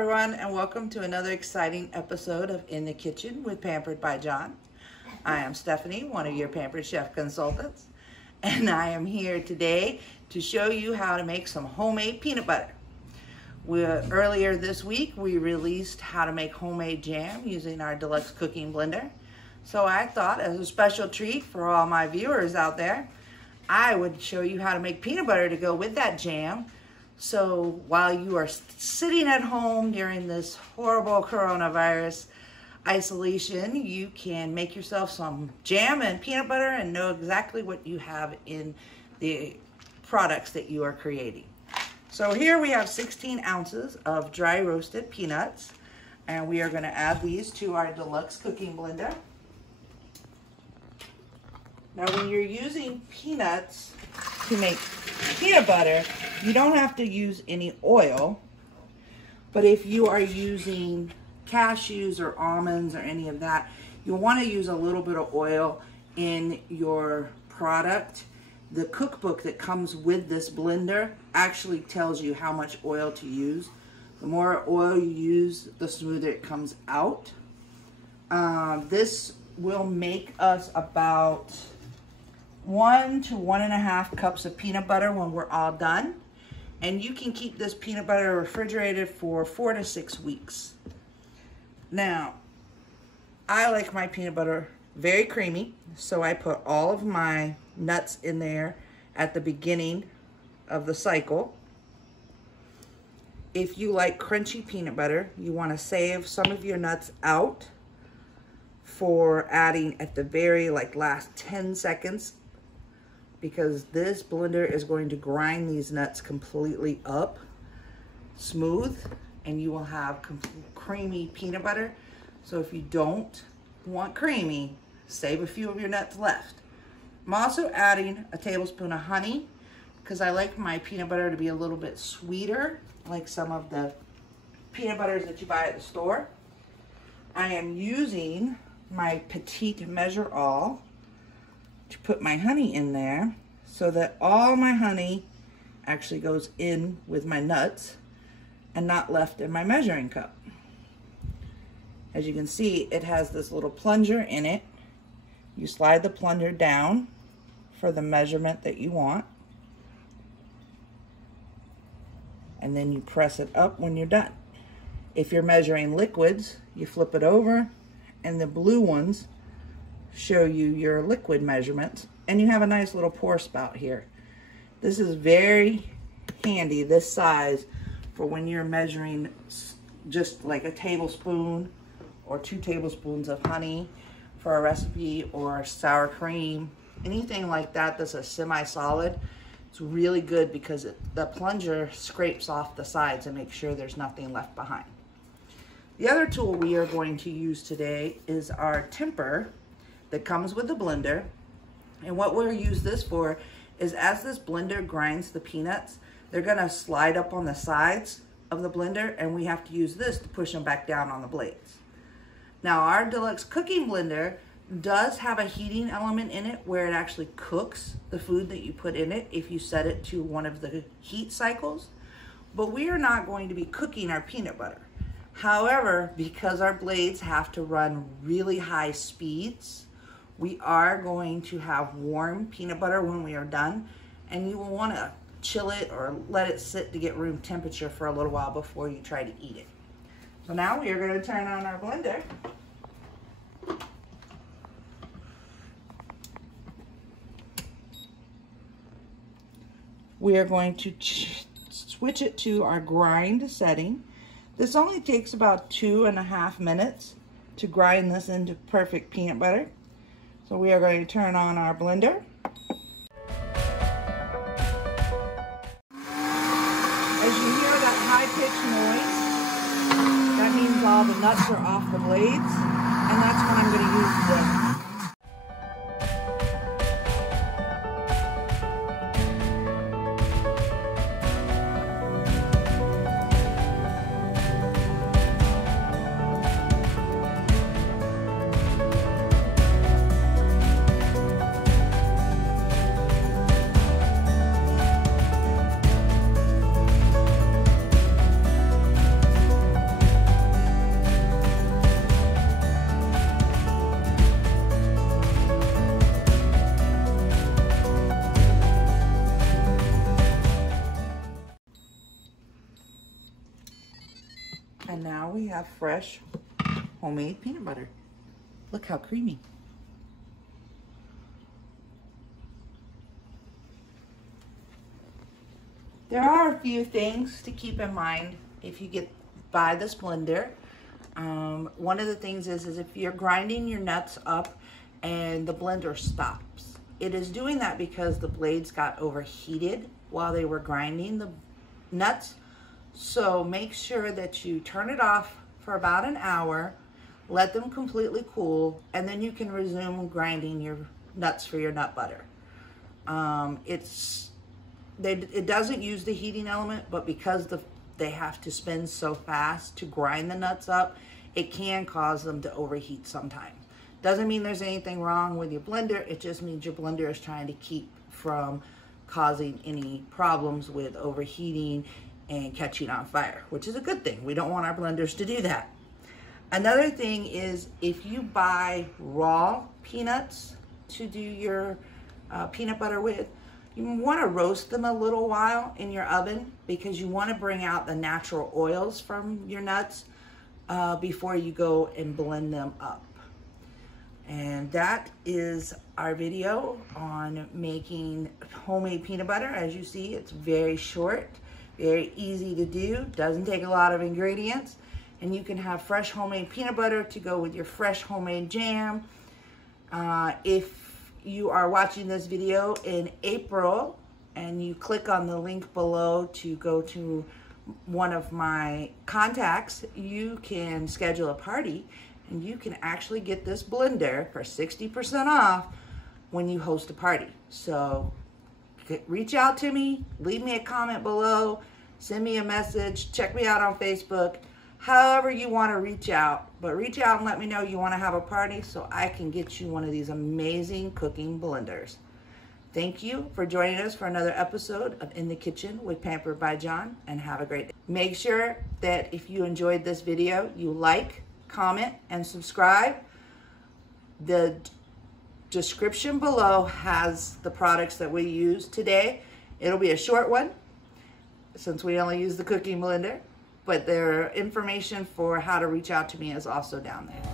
everyone, and welcome to another exciting episode of In the Kitchen with Pampered by John. I am Stephanie, one of your Pampered Chef consultants, and I am here today to show you how to make some homemade peanut butter. Earlier this week, we released how to make homemade jam using our Deluxe cooking blender. So I thought, as a special treat for all my viewers out there, I would show you how to make peanut butter to go with that jam. So while you are sitting at home during this horrible coronavirus isolation, you can make yourself some jam and peanut butter and know exactly what you have in the products that you are creating. So here we have 16 ounces of dry roasted peanuts, and we are going to add these to our Deluxe cooking blender. Now when you're using peanuts to make peanut butter, you don't have to use any oil, but if you are using cashews or almonds or any of that, you'll want to use a little bit of oil in your product. The cookbook that comes with this blender actually tells you how much oil to use. The more oil you use, the smoother it comes out. This will make us about 1 to 1.5 cups of peanut butter when we're all done. And you can keep this peanut butter refrigerated for 4 to 6 weeks. Now, I like my peanut butter very creamy, so I put all of my nuts in there at the beginning of the cycle. If you like crunchy peanut butter, you want to save some of your nuts out for adding at the very last 10 seconds, because this blender is going to grind these nuts completely up smooth, and you will have creamy peanut butter. So if you don't want creamy, save a few of your nuts left. I'm also adding a tablespoon of honey because I like my peanut butter to be a little bit sweeter, like some of the peanut butters that you buy at the store. I am using my Petite Measure All to put my honey in there so that all my honey actually goes in with my nuts and not left in my measuring cup. As you can see, it has this little plunger in it. You slide the plunger down for the measurement that you want, and then you press it up when you're done. If you're measuring liquids, you flip it over, and the blue ones show you your liquid measurements, and you have a nice little pour spout here. This is very handy, this size, for when you're measuring just like a tablespoon or 2 tablespoons of honey for a recipe, or sour cream, anything like that that's a semi-solid. It's really good because the plunger scrapes off the sides and makes sure there's nothing left behind. The other tool we are going to use today is our temper that comes with the blender. And what we'll use this for is, as this blender grinds the peanuts, they're gonna slide up on the sides of the blender, and we have to use this to push them back down on the blades. Now, our Deluxe cooking blender does have a heating element in it where it actually cooks the food that you put in it if you set it to one of the heat cycles. But we are not going to be cooking our peanut butter. However, because our blades have to run really high speeds, we are going to have warm peanut butter when we are done, and you will want to chill it or let it sit to get room temperature for a little while before you try to eat it. So now we are going to turn on our blender. We are going to switch it to our grind setting. This only takes about 2.5 minutes to grind this into perfect peanut butter. So we are going to turn on our blender. As you hear that high-pitched noise, that means all the nuts are off the blades, and that's when I'm going to use the have fresh homemade peanut butter. Look how creamy. There are a few things to keep in mind if you buy this blender. One of the things is if you're grinding your nuts up and the blender stops, it is doing that because the blades got overheated while they were grinding the nuts. So make sure that you turn it off for about an hour, let them completely cool, and then you can resume grinding your nuts for your nut butter. It doesn't use the heating element, but because they have to spin so fast to grind the nuts up, it can cause them to overheat sometimes. Doesn't mean there's anything wrong with your blender. It just means your blender is trying to keep from causing any problems with overheating and catching on fire, which is a good thing. We don't want our blenders to do that. Another thing is if you buy raw peanuts to do your peanut butter with, you want to roast them a little while in your oven because you want to bring out the natural oils from your nuts before you go and blend them up. And that is our video on making homemade peanut butter. As you see, it's very short, very easy to do, doesn't take a lot of ingredients, and you can have fresh homemade peanut butter to go with your fresh homemade jam. If you are watching this video in April and you click on the link below to go to one of my contacts, you can schedule a party and you can actually get this blender for 60% off when you host a party. So reach out to me, leave me a comment below, send me a message, check me out on Facebook, however you want to reach out. But reach out and let me know you want to have a party so I can get you one of these amazing cooking blenders. Thank you for joining us for another episode of In the Kitchen with Pampered by John, and have a great day. Make sure that if you enjoyed this video, you like, comment, and subscribe. The description below has the products that we use today. It'll be a short one since we only use the cooking blender, but their information for how to reach out to me is also down there.